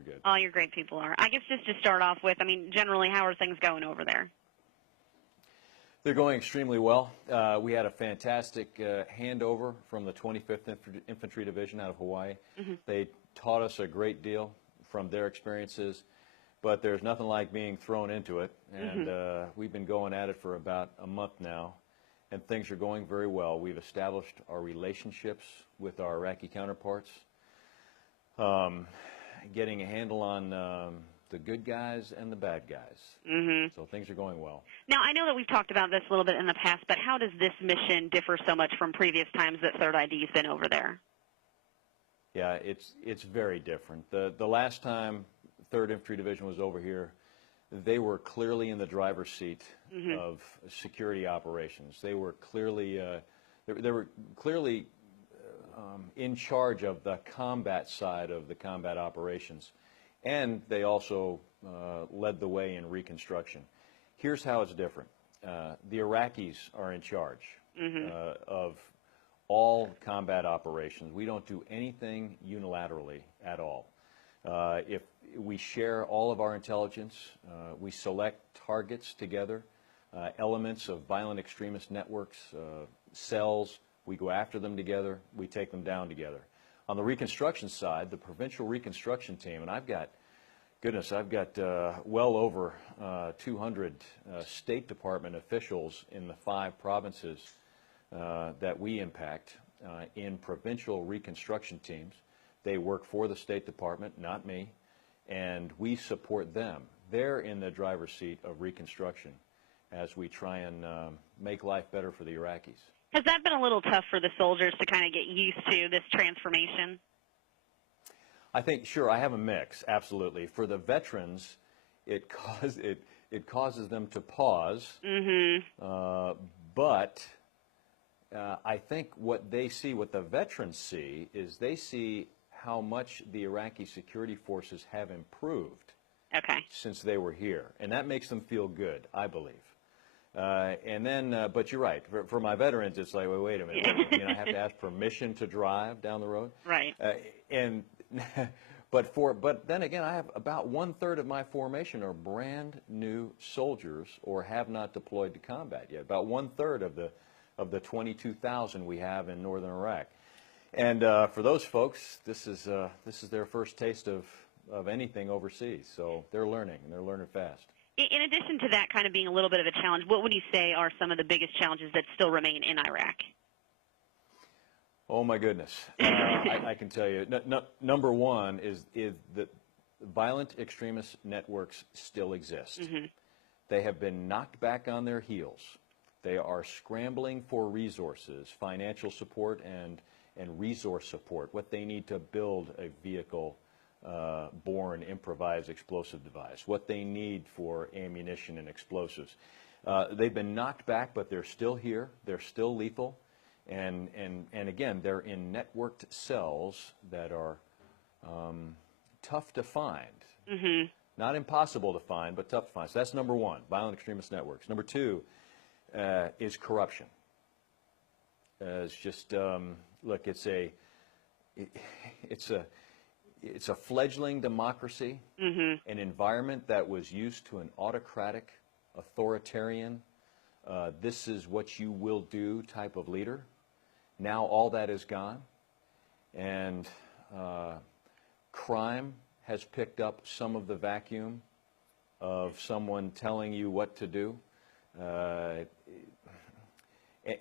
we're good. All your great people are. I guess just to start off with, I mean, generally, how are things going over there? They're going extremely well. We had a fantastic handover from the 25th Infantry Division out of Hawaii. They taught us a great deal from their experiences, but there's nothing like being thrown into it, and we've been going at it for about a month now, and things are going very well. We've established our relationships with our Iraqi counterparts, getting a handle on the good guys and the bad guys. So things are going well. Now, I know that we've talked about this a little bit in the past, but how does this mission differ so much from previous times that 3rd ID has been over there? Yeah, it's very different. The last time 3rd Infantry Division was over here, they were clearly in the driver's seat of security operations. They were clearly in charge of the combat side of the combat operations, and they also led the way in reconstruction. Here's how it's different. The Iraqis are in charge of all combat operations. We don't do anything unilaterally at all. If we share all of our intelligence, we select targets together, elements of violent extremist networks, cells, we go after them together, we take them down together. On the reconstruction side, the provincial reconstruction team, and I've got well over 200 State Department officials in the 5 provinces that we impact in provincial reconstruction teams. They work for the State Department, not me, and we support them. They're in the driver's seat of reconstruction as we try and make life better for the Iraqis. Has that been a little tough for the soldiers to kind of get used to this transformation? I think, sure, I have a mix, absolutely. For the veterans, it causes them to pause, but I think what they see, what the veterans see, is they see how much the Iraqi security forces have improved since they were here, and that makes them feel good, I believe. And then, but you're right. For my veterans, it's like, wait a minute. I have to ask permission to drive down the road. Right. But then again, I have about 1/3 of my formation are brand new soldiers or have not deployed to combat yet. About 1/3 of the 22,000 we have in northern Iraq. And for those folks, this is their first taste of anything overseas. So they're learning, and they're learning fast. In addition to that kind of being a little bit of a challenge, what would you say are some of the biggest challenges that still remain in Iraq? Oh, my goodness. I can tell you. Number one is that violent extremist networks still exist. They have been knocked back on their heels. They are scrambling for resources, financial support and resource support, what they need to build a vehicle born improvised explosive device, what they need for ammunition and explosives. They've been knocked back, but they're still here. They're still lethal. And again, they're in networked cells that are tough to find. Not impossible to find, but tough to find. So that's number one, violent extremist networks. Number two is corruption. It's just, look, it's a fledgling democracy, an environment that was used to an autocratic, authoritarian, this is what you will do type of leader. Now all that is gone, and crime has picked up some of the vacuum of someone telling you what to do.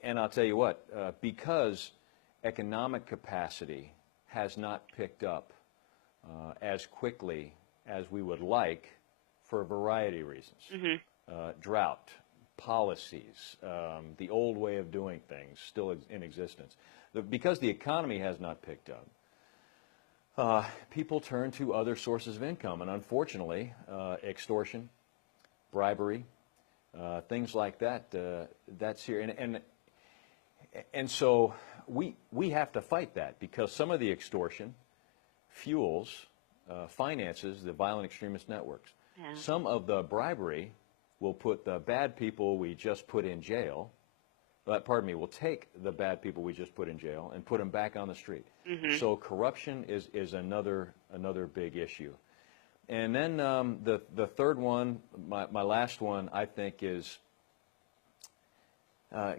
And I'll tell you what, because economic capacity has not picked up as quickly as we would like for a variety of reasons. Drought, policies, the old way of doing things still in existence. Because the economy has not picked up, people turn to other sources of income, and unfortunately, extortion, bribery, things like that, that's here. And so we have to fight that, because some of the extortion fuels, finances the violent extremist networks. Some of the bribery will put the bad people we just put in jail, will take the bad people we just put in jail and put them back on the street. So corruption is another big issue. And then the third one, my last one, I think, is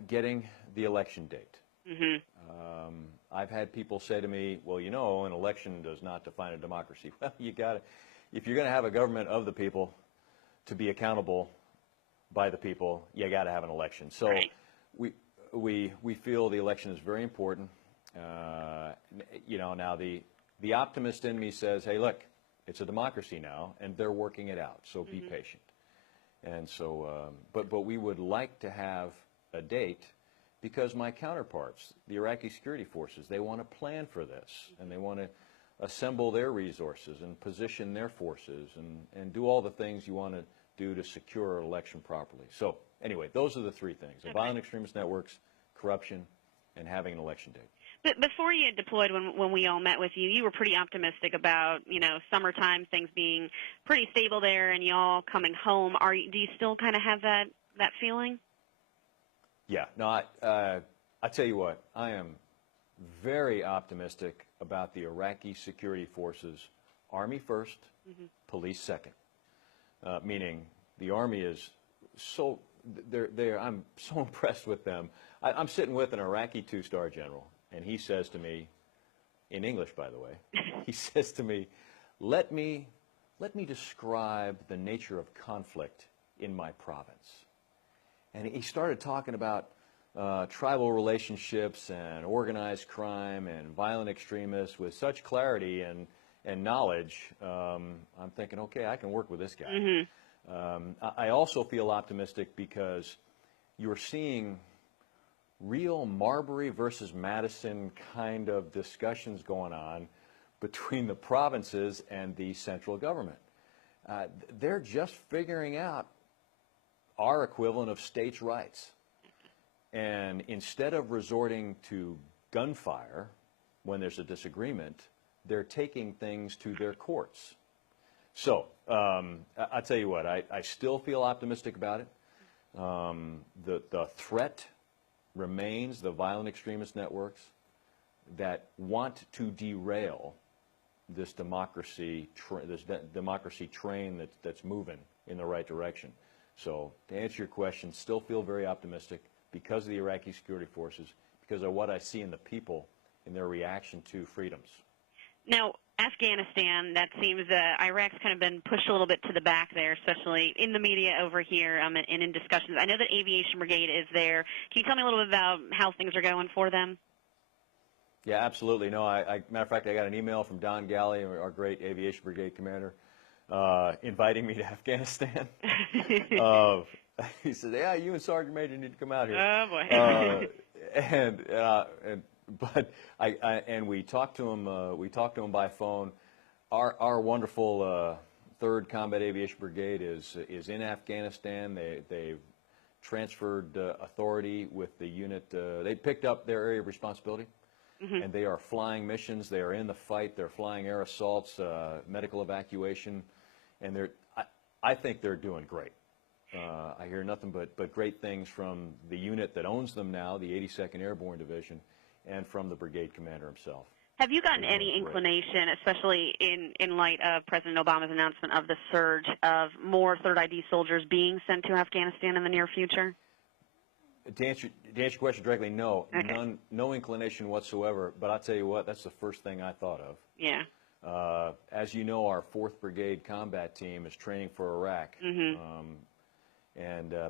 getting the election date. Mm-hmm. I've had people say to me, well, you know, an election does not define a democracy. Well, you got to, if you're going to have a government of the people to be accountable by the people, you got to have an election. So right. we feel the election is very important. You know, now the optimist in me says, hey, look, it's a democracy now, and they're working it out, so be patient. And so, but we would like to have a date, because my counterparts, the Iraqi security forces, they want to plan for this, and they want to assemble their resources and position their forces and do all the things you want to do to secure an election properly. So anyway, those are the three things: the violent extremist networks, corruption, and having an election date. But before you had deployed, when we all met with you, you were pretty optimistic about, you know, summertime, things being pretty stable there, and you all coming home. Do you still kind of have that feeling? Yeah. No, I tell you what, I am very optimistic about the Iraqi security forces, Army first, police second. Meaning the Army is so, I'm so impressed with them. I'm sitting with an Iraqi two-star general, and he says to me, in English, by the way, he says to me, let me describe the nature of conflict in my province. And he started talking about tribal relationships and organized crime and violent extremists with such clarity and knowledge. I'm thinking, okay, I can work with this guy. I also feel optimistic because you're seeing real Marbury versus Madison kind of discussions going on between the provinces and the central government. They're just figuring out our equivalent of states' rights. And instead of resorting to gunfire when there's a disagreement, they're taking things to their courts. So I'll tell you what, I still feel optimistic about it. The threat remains the violent extremist networks that want to derail this democracy train that's moving in the right direction. So to answer your question, still feel very optimistic because of the Iraqi security forces, because of what I see in the people in their reaction to freedoms. Now, Afghanistan, that seems Iraq's kind of been pushed a little bit to the back there, especially in the media over here and in discussions. I know that Aviation Brigade is there. Can you tell me a little bit about how things are going for them? Yeah, absolutely. No, matter of fact, I got an email from Don Galley, our great Aviation Brigade commander, inviting me to Afghanistan. He said, "Yeah, you and Sergeant Major need to come out here." Oh boy! And we talked to him. We talked to him by phone. Our wonderful 3rd Combat Aviation Brigade is in Afghanistan. They've transferred authority with the unit. They picked up their area of responsibility. And they are flying missions. They are in the fight. They're flying air assaults, medical evacuation, and I think they're doing great. I hear nothing but great things from the unit that owns them now, the 82nd Airborne Division, and from the brigade commander himself. Have you gotten any inclination, especially in light of President Obama's announcement of the surge of more Third ID soldiers being sent to Afghanistan in the near future? To answer your question directly, no. Okay. No inclination whatsoever, but I'll tell you what, that's the first thing I thought of. Yeah. As you know, our 4th Brigade combat team is training for Iraq.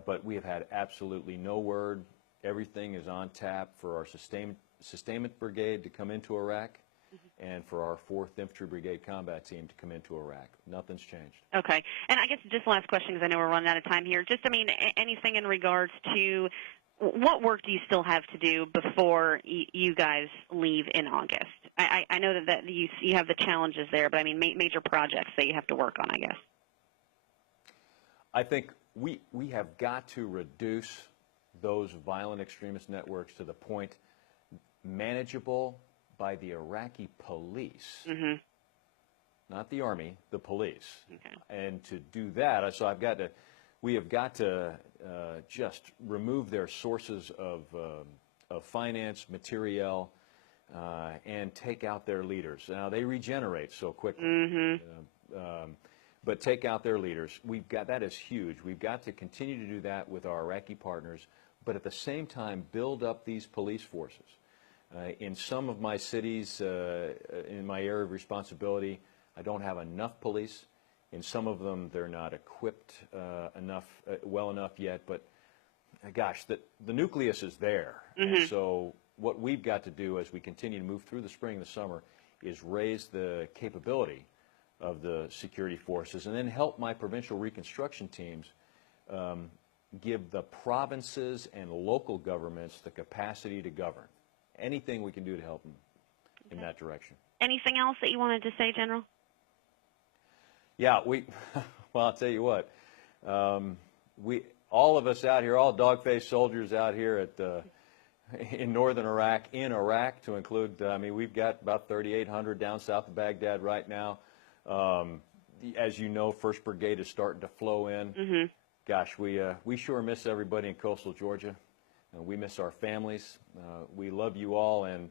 But we have had absolutely no word. Everything is on tap for our sustainment brigade to come into Iraq and for our 4th Infantry Brigade combat team to come into Iraq. Nothing's changed. Okay. And I guess just last question, because I know we're running out of time here. Just, I mean, anything in regards to what work do you still have to do before you guys leave in August? I know that you have the challenges there, but I mean major projects that you have to work on, I guess. I think we have got to reduce those violent extremist networks to the point manageable by the Iraqi police, not the Army, the police. Okay. And to do that, so we have got to just remove their sources of finance, materiel, and take out their leaders. Now, they regenerate so quickly. but take out their leaders. That is huge. We've got to continue to do that with our Iraqi partners, but at the same time build up these police forces. In some of my cities, in my area of responsibility, I don't have enough police. In some of them, they're not equipped well enough yet. But gosh, the nucleus is there. Mm-hmm. And so what we've got to do as we continue to move through the spring and the summer is raise the capability of the security forces, and then help my provincial reconstruction teams give the provinces and local governments the capacity to govern. Anything we can do to help them in that direction. Anything else that you wanted to say, General? Yeah, well, I'll tell you what. All of us out here, all dog-faced soldiers out here in northern Iraq, to include, we've got about 3,800 down south of Baghdad right now. As you know, 1st Brigade is starting to flow in. Mm-hmm. Gosh, we sure miss everybody in coastal Georgia. We miss our families. We love you all, and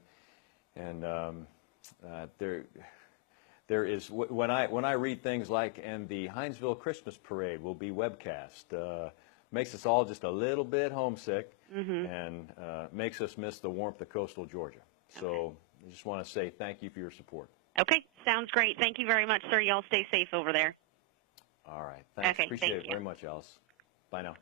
there is, when I read things like, and the Hinesville Christmas Parade will be webcast, makes us all just a little bit homesick, mm-hmm. and makes us miss the warmth of coastal Georgia. So I just want to say thank you for your support. Okay, sounds great. Thank you very much, sir. Y'all stay safe over there. All right, thanks. Okay, Appreciate thank it you very much, Alice. Bye now.